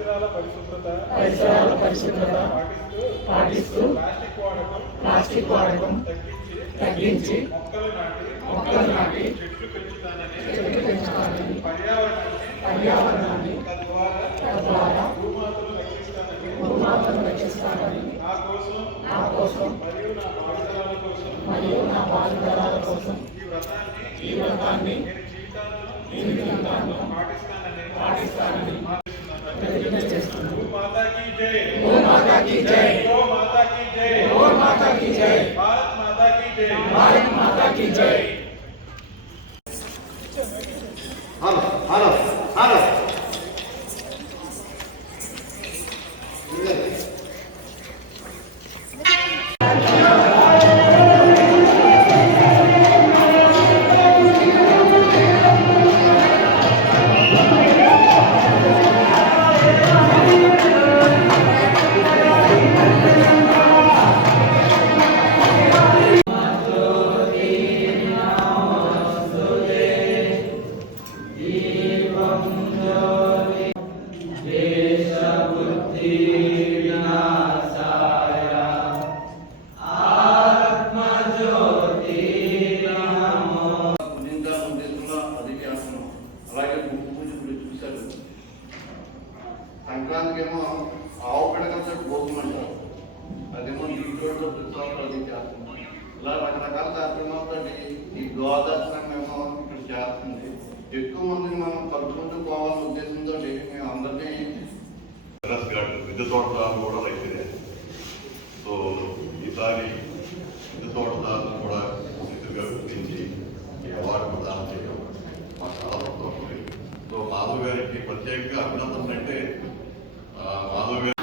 పరిసరాల పరిశుభ్రత పాటిస్తూ ప్లాస్టిక్ వాడకం తగ్గించి మొక్కలు నాటి చెట్లు పెంచుతానని పర్యావరణాన్ని తద్వారా భూమాతను రక్షిస్తానని నా కోసం మరియు నా భావితరాల కోసం ఈ వ్రతాన్ని నేను జీవితాంతం పాటిస్తానని ప్రతిజ్ఞ చేస్తున్నాను. गौ माता की जय, गौ माता की जय, गौ माता की जय, भारत माता की जय, भारत माता की जय। हेलो हेलो हेलो సంక్రాంతికి ఏమో ఆవు పెడగలతో పోతుందంటారు, అదేమో ఇంట్లో అది చేస్తున్నాం. ఇలా రకరకాల కార్యక్రమాలతో ఈ గోదర్శనం మేము ఇక్కడ చేస్తుంది. ఎక్కువ మందిని మనం కలుపుకుంటూ పోవాలనే ఉద్దేశంతో మేము అందరినీ విద్య తోటదారులు కూడా రైతులే. సో ఈసారి విద్య తోటదారులు కూడా రైతులుగా గుర్తించి ఈ అవార్డు ప్రదానం చేయడం మాకు చాలా సంతోషం. సో మాధవ్ గారికి ప్రత్యేకంగా అభినందనలు. అంటే మాధవ్ గారు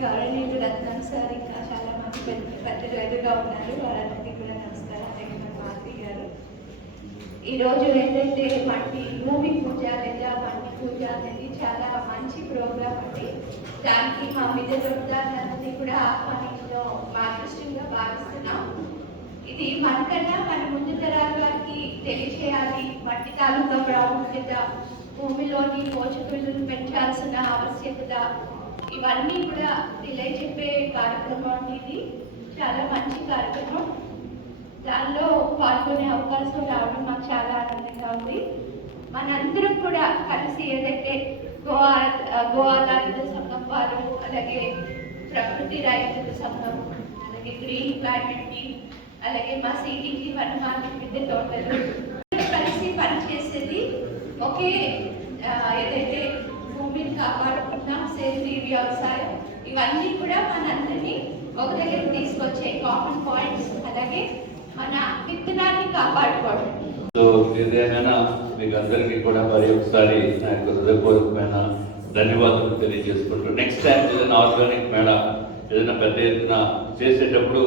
గౌరవనీయులు రత్నం సార్ ఇంకా చాలా మంది పెద్దలు ఎదురుగా ఉన్నారు, వారందరికీ కూడా నమస్కారం. మాధవి గారు ఈరోజు ఏంటంటే మట్టి భూమి పూజ లేదా మట్టి పూజ అనేది చాలా మంచి ప్రోగ్రామ్ అండి. దానికి మా విద్య దొరుకుతారన్నది కూడా ఆహ్వానించడం మా అదృష్టంగా భావిస్తున్నాం. ఇది మనకన్నా మన ముందు తరాల వారికి తెలియచేయాలి. మట్టి తాలూకా ప్రాముఖ్యత, భూమిలోని పోషకులను పెంచాల్సిన ఆవశ్యకత, ఇవన్నీ కూడా తెలియజెప్పే కార్యక్రమం. ఇది చాలా మంచి కార్యక్రమం. దానిలో పాల్గొనే అవకాశం రావడం మాకు చాలా ఆనందంగా ఉంది. మనందరం కూడా కలిసి ఏదైతే గో ఆధారిత సంఘం వారు, అలాగే ప్రకృతి రైతుల సంఘం, అలాగే గ్రీన్ క్లైమేట్ టీమ్, అలాగే మా సిటీజీ వనమాలి విద్య తోటలు కలిసి పనిచేసేది ఒకే ఏదైతే భూమిని కాపాడుకున్నాం, సేంద్రీయ వ్యవసాయం, ఇవన్నీ కూడా మనందరినీ ఒక దగ్గర తీసుకొచ్చే కామన్ పాయింట్స్, అలాగే మన విత్తనాన్ని కాపాడుకోవడం. సో ఏదైనా మీకు అందరికీ కూడా మరి ఒకసారి నా యొక్క హృదయపూర్వకమైన ధన్యవాదాలు తెలియజేసుకుంటూ, నెక్స్ట్ టైం ఏదైనా ఆర్గానిక్ మేళ ఏదైనా పెద్ద ఎత్తున చేసేటప్పుడు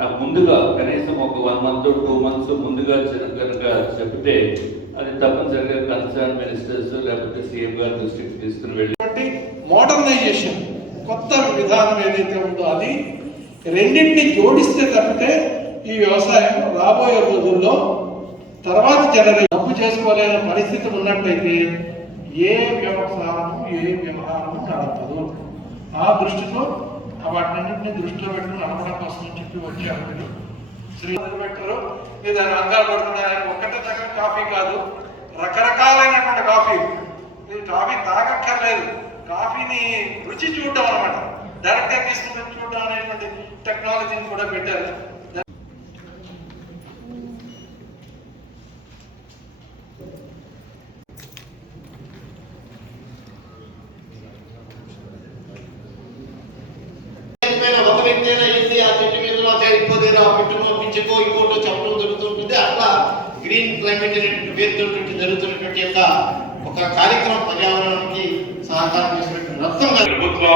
నాకు ముందుగా కనీసం ఒక 1 month 2 months ముందుగా కనుక చెప్తే అది తప్పనిసరిగా కన్సర్న్ మినిస్టర్స్ లేకపోతే సీఎం గారి దృష్టికి తీసుకుని వెళ్ళి మోడర్నైజేషన్ కొత్త విధానం ఏదైతే ఉందో అది రెండింటిని జోడిస్తే తప్పితే ఈ వ్యవసాయం రాబోయే రోజుల్లో తర్వాత జనరేషన్ డబ్బు చేసుకోలేని పరిస్థితి ఉన్నట్టయితే ఏ వ్యవసాయము ఏ వ్యవహారము నడపదు. ఆ దృష్టితో వాటిన్నింటినీ దృష్టిలో పెట్టుకుని నడపడం కోసం చెప్పి వచ్చారు మీరు. శ్రీ పెట్టరు లేదా రంగాలు పడుతున్నాయి. ఒక్కటే దగ్గర కాఫీ కాదు, రకరకాలైనటువంటి కాఫీ. మీరు కాఫీ తాగక్కర్లేదు, కాఫీని రుచి చూడడం అనమాట, డైరెక్ట్ గా తీసుకుని చూడడం అనేటువంటి టెక్నాలజీని కూడా పెట్టారు. ఒక వ్యక్తి అయినా ఏంటి ఆ చెట్టు మీద చేరిపోతే ఆ పిట్టునో పిచ్చుకో ఇంకోటో చెప్పడం జరుగుతుంటుంది. అట్లా గ్రీన్ క్లైమేట్ అనేటువంటి పేరుతో జరుగుతున్నటువంటి యొక్క ఒక కార్యక్రమం పర్యావరణానికి సహకారం చేసినటువంటి రత్నం ప్రభుత్వ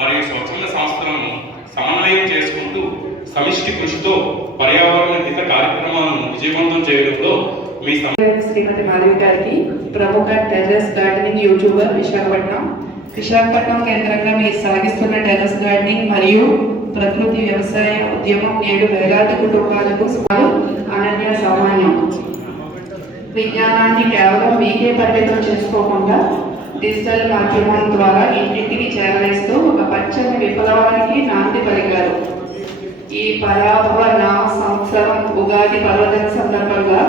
మరియు స్వచ్ఛంద సంస్థలను సమన్వయం చేసుకుంటూ సమిష్టి కృషితో పర్యావరణ హిత కార్యక్రమాలను విజయవంతం చేయడంలో మీ శ్రీమతి మాధవి గారికి, ప్రముఖ టెర్రస్ గార్డెనింగ్ యూట్యూబర్, విశాఖపట్నం కేంద్రంగా మీరు సాగిస్తున్న టెర్రస్ గార్డెనింగ్ మరియు ప్రకృతి వ్యవసాయ ఉద్యమం నేడు వేలాది కుటుంబాలకు అనన్య సామాన్యం. విజ్ఞానాన్ని కేవలం మీకే పరిమితం చేసుకోకుండా డిజిటల్ మాధ్యమం ద్వారా ఇంటింటికి చేరవేస్తూ ఒక పచ్చని విప్లవానికి నాంది పలికారు. ఈ పరాభవ నామ సంవత్సరం ఉగాది పర్వదిన సందర్భంగా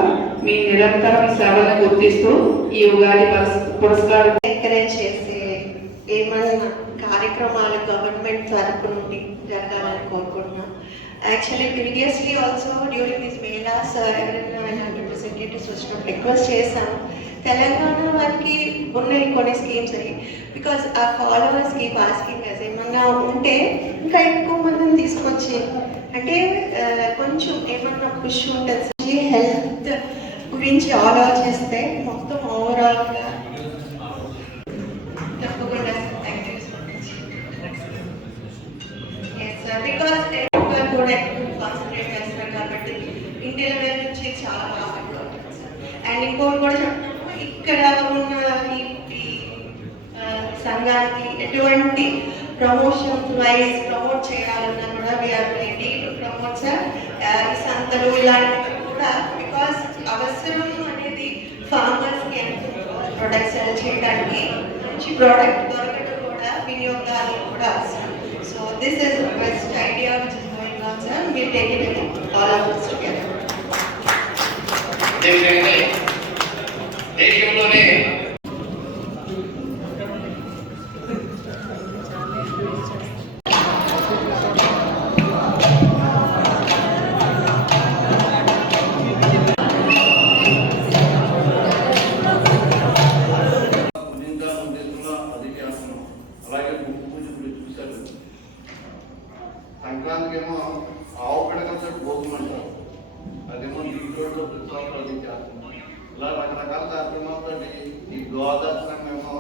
మీ నిరంతరం సేవలను గుర్తిస్తూ ఈ ఉగాది పురస్కారం ఎంకరేజ్ చేసే ఏమన్నా కార్యక్రమాలు గవర్నమెంట్ తరపు నుండి జరగాలని కోరుకుంటున్నాం. Actually previously also during this melas ఎవరైనా రిప్రజెంటేటివ్స్ వచ్చినప్పుడు రిక్వెస్ట్ చేశాము తెలంగాణ వారికి ఉన్నాయి కొన్ని స్కీమ్స్ అని. బికాస్ ఆ ఫాలోవర్స్ కీప్ ఆస్కింగ్ అస్ ఏమన్నా ఉంటే ఇంకా ఎక్కువ మందిని తీసుకొచ్చి అంటే కొంచెం ఏమన్నా పుష్ ఉంటుంది. హెల్త్ గురించి ఆలోచిస్తే మొత్తం ఓవరాల్గా తప్పకుండా బికాస్ కూడా ఎక్కువ కాన్సన్ట్రేట్ చేస్తారు కాబట్టి ఇంటి లెవెల్ నుంచి చాలా బాగా ఉంటుంది సార్. అండ్ ఇంకోటి కూడా చెప్తున్నాము, ఇక్కడ ఉన్న ఈ సంఘానికి ఎటువంటి ప్రమోషన్ వైజ్ ప్రమోట్ చేయాలన్నా కూడా we are ready to promote sir. ఈ సంతలు ఇలాంటివి కూడా బికాస్ అవసరం అనేది ఫార్మర్స్కి ఎంత ప్రొడక్ట్ సెల్ చేయడానికి మంచి ప్రోడక్ట్ దొరకడం కూడా వినియోగదారులు కూడా అవసరం. So this is best idea which is going on sir. Will take it all of us together. దేశంలోనే సంక్రాంతికి ఏమో ఆవు పిడకలతో భోజనం అంటారు, అదేమో నీటితో ప్రతి సంవత్సరం అది చేస్తున్నాం. ఇలా రకరకాల కార్యక్రమాలతో ఈ గోదావరి ఏమో